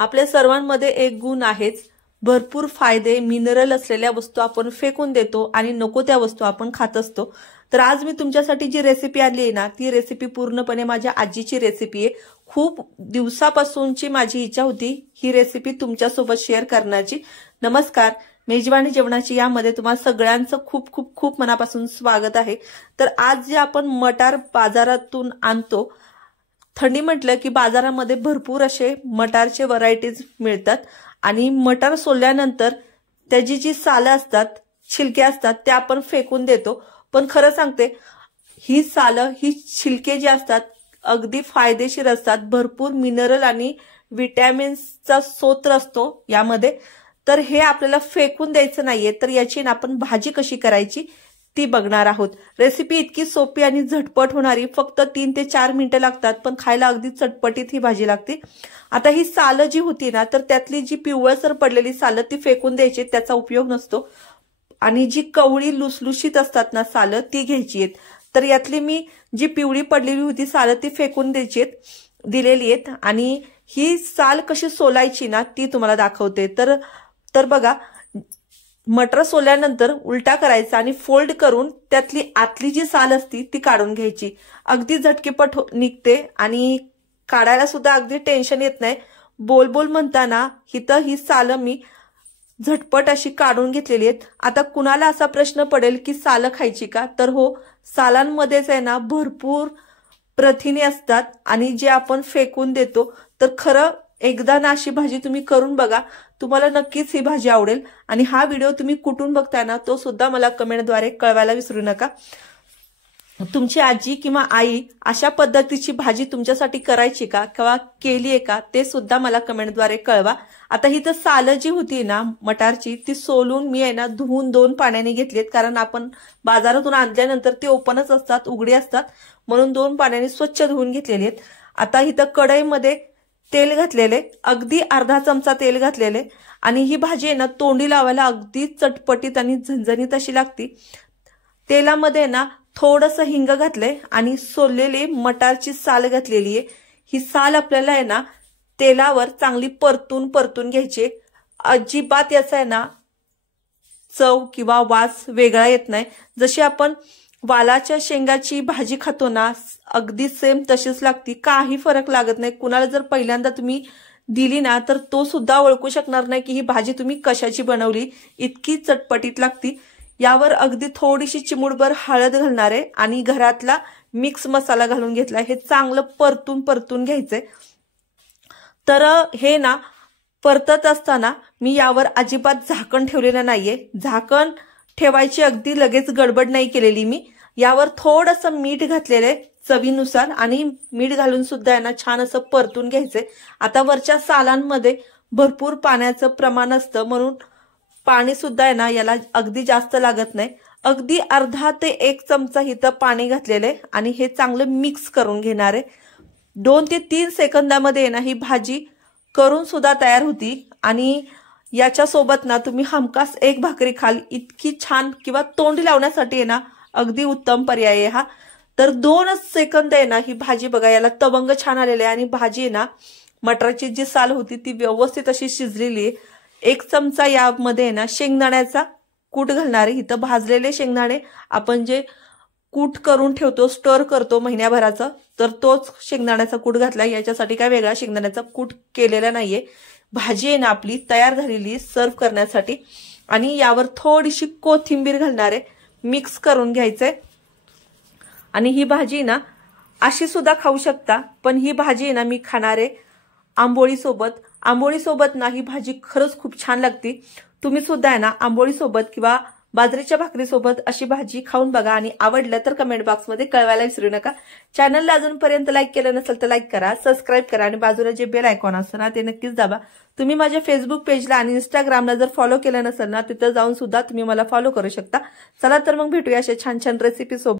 आपल्या सर्वांमध्ये एक गुण आहेच, भरपूर फायदे मिनरल असलेल्या वस्तू आपण फेकून देतो आणि नको त्या वस्तू आपण खात असतो। तर आज मी तुमच्यासाठी जी रेसिपी आणली आहे ना, ती रेसिपी पूर्णपणे माझ्या आजीची रेसिपी आहे। खूप दिवसापासूनची माझी इच्छा होती ही रेसिपी तुमच्यासोबत शेअर करण्याची। नमस्कार, मेजवानी जेवणाची यामध्ये तुम्हाला सगळ्यांचं खूप खूप खूप मनापासून स्वागत आहे। तर आज जे आपण मटार बाजारातून आणतो, थंडी म्हटलं की बाजारामध्ये भरपूर असे मटारचे व्हरायटीज मिळतात आणि मटार सोलल्यानंतर त्याची जी सालं असतात, छिलके असतात ते आपण फेकून देतो। पण खरं सांगते, ही सालं ही छिलके जे असतात अगदी फायदेशीर असतात। भरपूर मिनरल आणि विटॅमिन्सचा स्रोत असतो यामध्ये। तर हे आपल्याला फेकून द्यायचं नाहीये, तर याची आपण भाजी कशी करायची ती बघणार आहोत। रेसिपी इतकी सोपी आणि झटपट होणारी, फक्त 3 ते 4 मिनिटं लागतात, पण खायला अगदी चटपटीत ही भाजी लागते। आता ही सालं जी होती ना, तर त्यातली जी पिवळसर पडलेली सालं ती फेकून द्यायची, त्याचा उपयोग नसतो। आणि जी कवळी लुसलुशीत असतात ना सालं, ती घ्यायची आहेत। तर यातली मी जी पिवळी पडलेली होती सालं ती फेकून द्यायची दिलेली आहेत। आणि ही साल कशी सोलायची ना ती तुम्हाला दाखवते। तर बघा, मटर सोलल्यानंतर उलटा करायचा आणि फोल्ड करून त्यातली आतली जी साल असती ती काढून घ्यायची। अगदी झटकीपट निघते आणि काढायला सुद्धा अगदी टेन्शन येत नाही। बोल म्हणताना ही साल मी झटपट अशी काढून घेतलेली आहेत। आता कुणाला असा प्रश्न पडेल की साल खायची का, तर हो, सालांमध्येच आहे ना भरपूर प्रथिने असतात आणि जे आपण फेकून देतो। तर खरं एकदा ना अशी भाजी तुम्ही करून बघा, तुम्हाला नक्कीच ही भाजी आवडेल। आणि हा व्हिडिओ तुम्ही कुठून बघताय ना तो सुद्धा मला कमेंटद्वारे कळवायला विसरू नका। तुमची आजी किंवा आई अशा पद्धतीची भाजी तुमच्यासाठी करायची का किंवा केलीये का ते सुद्धा मला कमेंटद्वारे कळवा। आता ही तर सालं जी होती ना मटारची, ती सोलून मी आहे ना धुवून 2 पाण्याने घेतलीत, कारण आपण बाजारातून आणल्यानंतर ती ओपनच असतात, उघडी असतात, म्हणून 2 पाण्याने स्वच्छ धुवून घेतलेली आहेत। आता इथं कढईमध्ये तेल घातलेले, अगदी अर्धा चमचा तेल घातलेले, आणि ही भाजी आहे ना तोंडी लावायला अगदी चटपटीत आणि झणझणीत अशी लागती। तेलामध्ये ना थोडंसं हिंग घातलंय आणि सोललेली मटारची साल घातलेली आहे। ही साल आपल्याला आहे ना तेलावर चांगली परतून घ्यायची। अजिबात याचा आहे ना चव किंवा वास वेगळा येत नाही। जशी आपण वालाच्या शेंगाची भाजी खातो ना, अगदी सेम तशीच लागती, काही फरक लागत नाही। कुणाला जर पहिल्यांदा तुम्ही दिली ना तर तो सुद्धा ओळखू शकणार नाही की ही भाजी तुम्ही कशाची बनवली, इतकी चटपटीत लागती। यावर अगदी थोडीशी चिमूटभर हळद घालणार आहे आणि घरातला मिक्स मसाला घालून घेतलाय। हे चांगलं परतून घ्यायचंय। तर हे ना परतत असताना मी यावर अजिबात झाकण ठेवलेलं नाहीये। झाकण ठेवायची अगदी लगेच गडबड नाही केलेली मी। यावर थोडंसं मीठ घातलेलं चवीनुसार, आणि मीठ घालून सुद्धा यांना छान असं परतून घ्यायचंय। आता वरच्या सालांमध्ये भरपूर पाण्याचं प्रमाण असतं, म्हणून पाणी सुद्धा आहे ना याला अगदी जास्त लागत नाही। अगदी अर्धा ते 1 चमचा इथं पाणी घातलेले आणि हे चांगलं मिक्स करून घेणार आहे। 2 ते 3 सेकंदामध्ये ना ही भाजी करून सुद्धा तयार होती। आणि याच्या सोबत ना तुम्ही हमखास एक भाकरी खाल, इतकी छान, किंवा तोंडी लावण्यासाठी आहे ना अगदी उत्तम पर्याय आहे हा। तर 2च सेकंद आहे ना ही भाजी बघा, याला तवंग छान आलेले आहे आणि भाजी आहे ना मटारची जी साल होती ती व्यवस्थित अशी शिजलेली आहे। 1 चमचा यामध्ये आहे ना शेंगदाण्याचा कूट घालणार आहे। इथं भाजलेले शेंगदाणे आपण जे कूट करून ठेवतो, स्टर करतो महिन्याभराचा, तर तोच शेंगदाण्याचा कूट घातला। याच्यासाठी काय वेगळा शेंगदाण्याचा कूट केलेला नाहीये। भाजी आहे ना आपली तयार झालेली सर्व करण्यासाठी, आणि यावर थोडीशी कोथिंबीर घालणार आहे, मिक्स करून घ्यायचंय। आणि ही भाजी ना अशी सुद्धा खाऊ शकता, पण ही भाजी आहे ना मी खाणार आहे आंबोळी सोबत ना ही भाजी खरंच खूप छान लागते। तुम्ही सुद्धा आहे ना आंबोळी सोबत किंवा बाजरीच्या भाकरी सोबत अशी भाजी खाऊन बघा, आणि आवडलं तर कमेंट बॉक्समध्ये कळवायला विसरू नका। चॅनलला अजूनपर्यंत लाईक केलं नसेल तर लाईक करा, सबस्क्राईब करा, आणि बाजूला जे बेल आयकॉन असतं ना ते नक्कीच दाबा। तुम्ही माझ्या फेसबुक पेजला आणि इंस्टाग्रामला जर फॉलो केलं नसेल ना, तिथं जाऊन सुद्धा तुम्ही मला फॉलो करू शकता। चला तर मग भेटूया अशा छान रेसिपी सोबत।